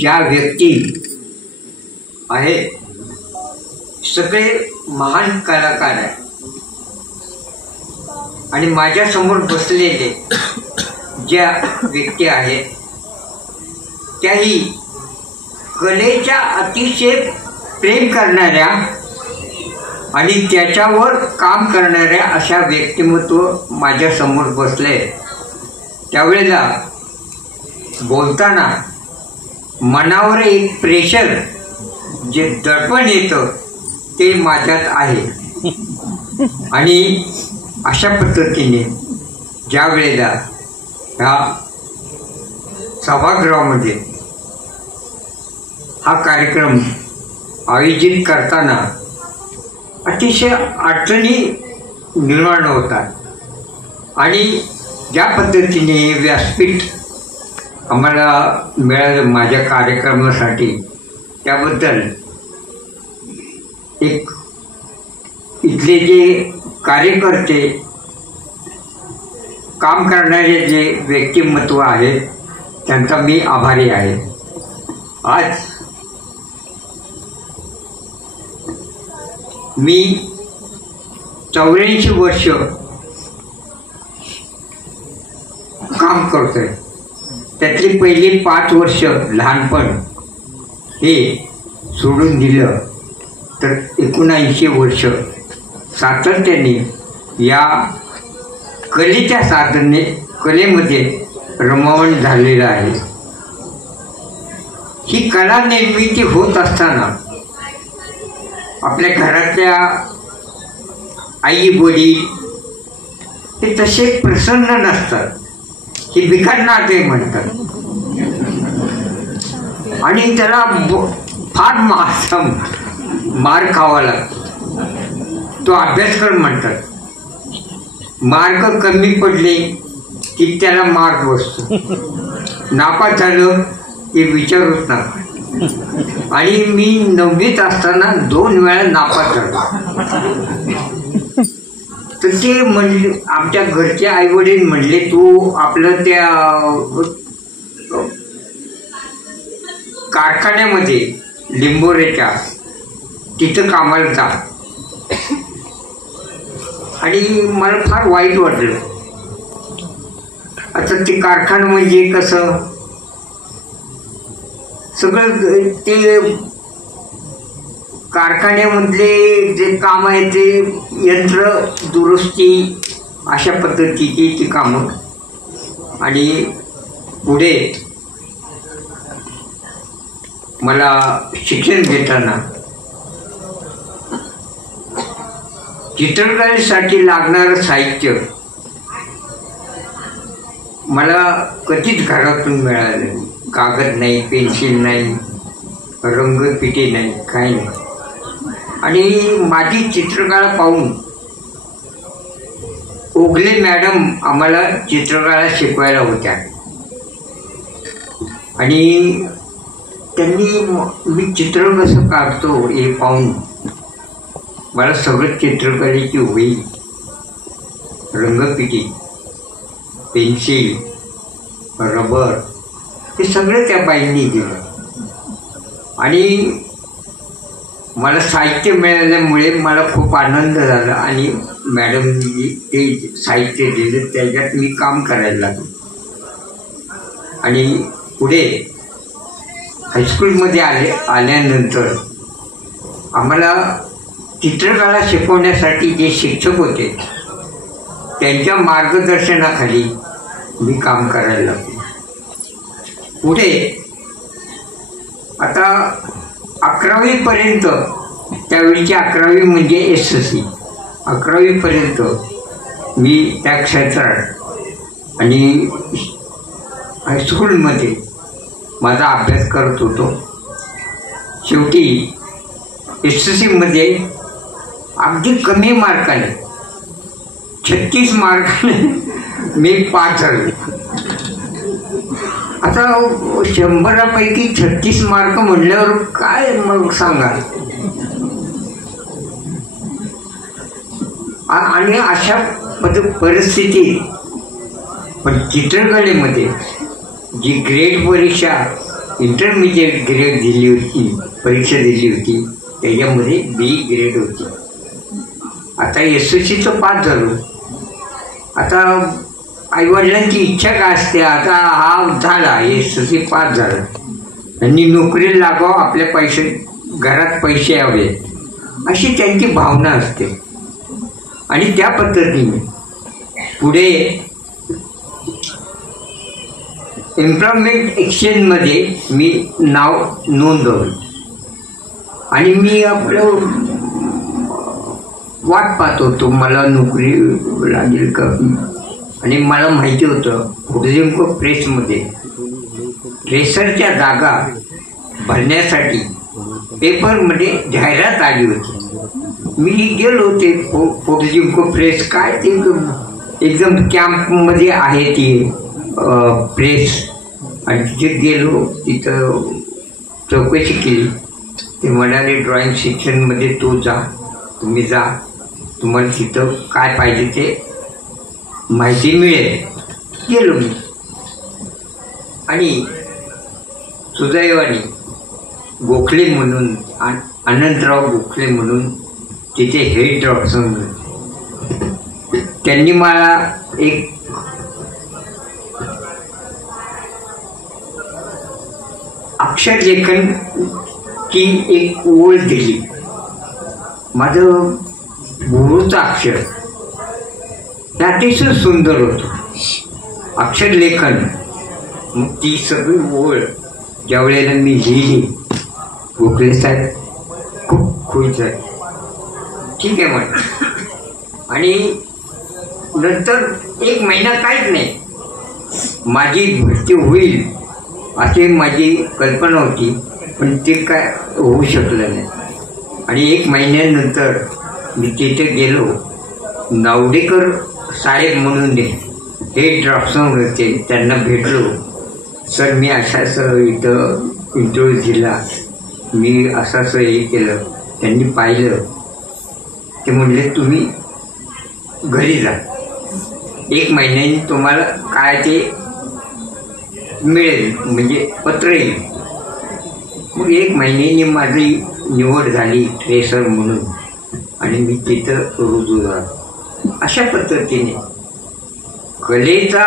ज्या व्यक्ती आहेत सगळे महान कलाकार आहेत आणि माझ्यासमोर बसलेले ज्या व्यक्ती आहेत त्याही कलेच्या अतिशय प्रेम करणाऱ्या आणि त्याच्यावर काम करणाऱ्या अशा व्यक्तिमत्व माझ्यासमोर बसले। त्यावेळेला बोलताना मनावर एक प्रेशर जे दडपण येतं ते माझ्यात आहे आणि अशा पद्धतीने ज्या वेळेला ह्या सभागृहामध्ये हा कार्यक्रम आयोजित करताना अतिशय अडचणी निर्माण होतात आणि ज्या पद्धतीने व्यासपीठ आम्हाला मिळालं माझ्या कार्यक्रमासाठी त्याबद्दल एक इथले जे कार्यकर्ते काम करणारे जे व्यक्तिमत्व आहेत त्यांचा मी आभारी आहे। आज मी 84 वर्ष काम करतोय, त्यातली पहिली 5 वर्ष लहानपण हे सोडून दिलं तर 79 वर्ष सातत्याने या कलेच्या कलेमध्ये रममाण झालेलं आहे। ही कला निर्मिती होत असताना आपल्या घरातल्या आई वडील हे तसे प्रसन्न नसतात, ही बिकट नाते म्हणतात आणि त्याला फार मार खावा लागतो। तो अभ्यासक्रम म्हणतात, मार्क कमी पडले की त्याला मार्क बसतो, नापास झालं की विचारूच नका। आणि मी 9वीत असताना 2 वेळा नापास झालो। तर ते म्हणले आमच्या घरचे आई वडील म्हणले तू आपलं त्या कारखान्यामध्ये लिंबोरेच्या तिथं कामाला जा। आणि मला फार वाईट वाटलं। आता ते कारखाना म्हणजे कसं सगळं ते कारखान्यामधले जे काम आहे ते यंत्र दुरुस्ती अशा पद्धतीची ती कामं आणि पुढे मला शिक्षण घेताना चित्रकलेसाठी लागणारं साहित्य मला कधीच घरातून मिळालं नाही। कागद नाही, पेन्सिल नाही, रंगपिटी नाही, काही नाही। आणि माझी चित्रकला पाहून ओगले मॅडम आम्हाला चित्रकला शिकवायला होत्या आणि त्यांनी मी चित्र कसं काढतो हे पाहून मला सगळं चित्रकलेची वही, रंगपिटी, पेन्सिल, रबर हे सगळं त्या बाईंनी दिलं आणि मला साहित्य मिळाल्यामुळे मला खूप आनंद झाला आणि मॅडमनी ते साहित्य दिलं त्याच्यात मी काम करायला लागलो। आणि पुढे हायस्कूलमध्ये आल्यानंतर आम्हाला चित्रकला शिकवण्यासाठी जे शिक्षक होते त्यांच्या मार्गदर्शनाखाली मी काम करायला लागलो। पुढे आता 11वी पर्यंत, त्यावेळीची 11वी म्हणजे SSC, 11वी पर्यंत मी त्या क्षेत्रात आणि हायस्कूलमध्ये माझा अभ्यास करत होतो। शेवटी SSC मध्ये अगदी कमी मार्काने 36 मार्काने मी पास झालो। आता 100पैकी 36 मार्क म्हटल्यावर काय मग सांगा। आणि अशा परिस्थितीत पण चित्रकलेमध्ये जी ग्रेड परीक्षा इंटरमिजिएट ग्रेड दिली होती, परीक्षा दिली होती, त्याच्यामध्ये बी ग्रेड होती. आता SSCचं पास झालो. आता आईवडिलांची इच्छा काय असते, आता हा झाला SSC पास झाला आणि नोकरीला लागावं, आपल्या पैसे घरात पैसे यावे, अशी त्यांची भावना असते. आणि त्या पद्धतीने पुढे एम्प्लॉयमेंट एक्सचेंजमध्ये मी नाव नोंदवलं आणि मी आपलं वाट पाहत होतो, मला नोकरी लागेल का. आणि मला माहिती होतं फुडझिमको प्रेसमध्ये ट्रेसरच्या जागा भरण्यासाठी पेपरमध्ये जाहिरात आली होती. मी गेलो ते फुडझिमको प्रेस, काय ते एकदम कॅम्पमध्ये आहे ती प्रेस, आणि तिथे गेलो. तिथं चौकशी केली. ते म्हणाले ड्रॉइंग सेक्शनमध्ये तुम्ही जा, तुम्हाला तिथं काय पाहिजे ते माहिती मिळेल. गेलो मी आणि सुदैवाने गोखले म्हणून, अनंतराव गोखले म्हणून तिथे हेड ड्रॉप्सन होते. त्यांनी मला एक अक्षरलेखन की एक ओळ दिली. माझं गुरुचं अक्षर हे अतिशय सुंदर होतं, अक्षरलेखन. मग ती सगळी ओळ ज्या वेळेला मी लिहिली, गोखले साहेब खूप खुश आहे. ठीक आहे म्हणे. आणि नंतर 1 महिना काहीच नाही, माझी भरती होईल अशी माझी कल्पना होती, पण ते काय होऊ शकलं नाही. आणि 1 महिन्यानंतर मी तिथे गेलो. नावडेकर साहेब म्हणून हे ड्राफ्टसन होते, त्यांना भेटलो. सर मी असं इथं इंटरव्ह्यू दिला, मी असं हे केलं. त्यांनी पाहिलं. ते म्हणले तुम्ही घरी जा, 1 महिन्याने तुम्हाला काय ते मिळेल, म्हणजे पत्र येईल. मग 1 महिन्याने माझी निवड झाली ट्रेसर म्हणून आणि मी तिथं रुजू झालो. अशा पद्धतीने कलेचा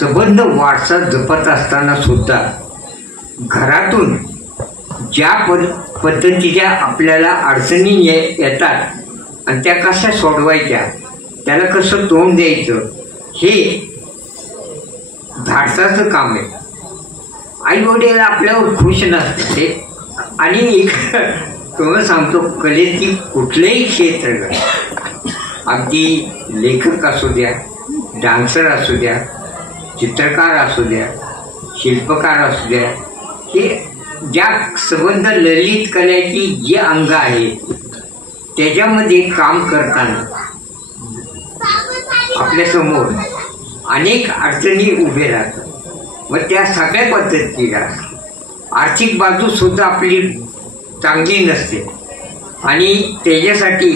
संबंध वारसा जपत असताना सुद्धा घरातून ज्या पद्धतीच्या आपल्याला अडचणी येतात आणि त्या कशा सोडवायच्या, त्याला कसं तोंड द्यायचं, हे धाडसाचं काम आहे. आई वडील आपल्यावर खुश नसते. आणि तुम्हाला सांगतो, कलेची कुठलंही क्षेत्र, अगदी लेखक असू द्या, डान्सर असू द्या, चित्रकार असू द्या, शिल्पकार असू द्या, हे ज्या संबंध ललित कलेची जी अंग आहेत त्याच्यामध्ये काम करताना आपल्यासमोर अनेक अडचणी उभे राहतात. मग त्या सगळ्या पद्धतीला आर्थिक बाजू सुद्धा आपली चांगली नसते आणि त्याच्यासाठी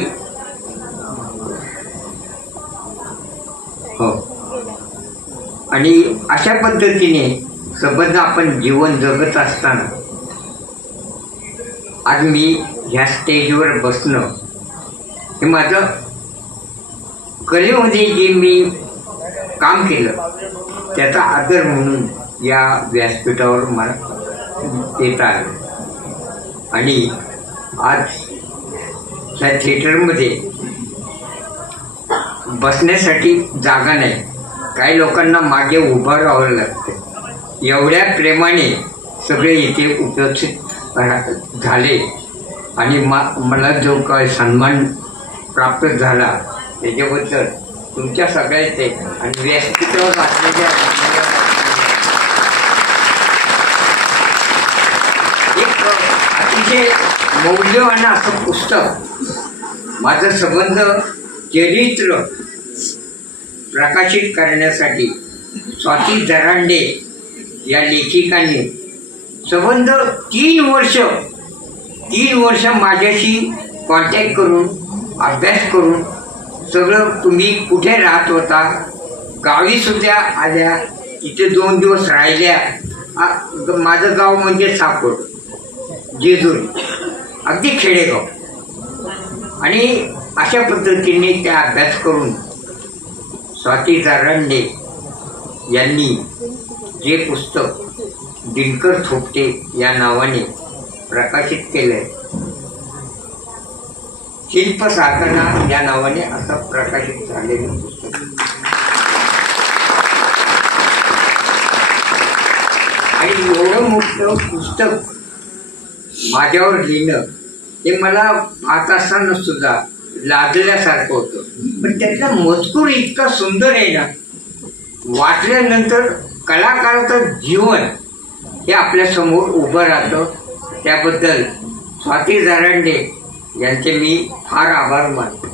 आणि अशा पद्धतीने संबंध आपण जीवन जगत असताना आज मी ह्या स्टेजवर बसणं हे माझं कलेमध्ये जे मी काम केलं त्याचा आदर म्हणून या व्यासपीठावर मला येता आलं. आणि आज ह्या थिएटरमध्ये बसण्यासाठी जागा नाही, काही लोकांना मागे उभं राहावं लागतं. एवढ्या प्रेमाने सगळे इथे उपस्थित झाले आणि मला जो काय सन्मान प्राप्त झाला त्याच्याबद्दल तुमच्या सगळ्याचे आणि व्यासपीठावर असलेल्या एक अतिशय मौल्यवान असं पुस्तक माझं संबंध चरित्र प्रकाशित करण्यासाठी स्वाती दरांडे या लेखिकांनी संबंध 3 वर्ष माझ्याशी कॉन्टॅक्ट करून अभ्यास करून सगळं तुम्ही कुठे राहत होता, गावी सुद्धा आल्या, तिथे 2 दिवस राहिल्या, माझं गाव म्हणजे साकोड, जेजुरी, अगदी खेडेगाव. आणि अशा पद्धतीने त्या अभ्यास करून स्वाती जारंडे यांनी जे पुस्तक दिनकर थोपटे या नावाने प्रकाशित केलंय, शिल्प साधना या नावाने असं प्रकाशित झालेलं पुस्तक. आणि एवढं मोठं पुस्तक माझ्यावर लिहिणं हे मला पाहत असताना सुद्धा लादल्यासारखं होतं. पण त्यातला मजकूर इतका सुंदर आहे ना, वाचल्यानंतर कलाकाराचं जीवन हे आपल्या समोर उभं राहतं. त्याबद्दल स्वाती जारंडे यांचे मी फार आभार मानतो.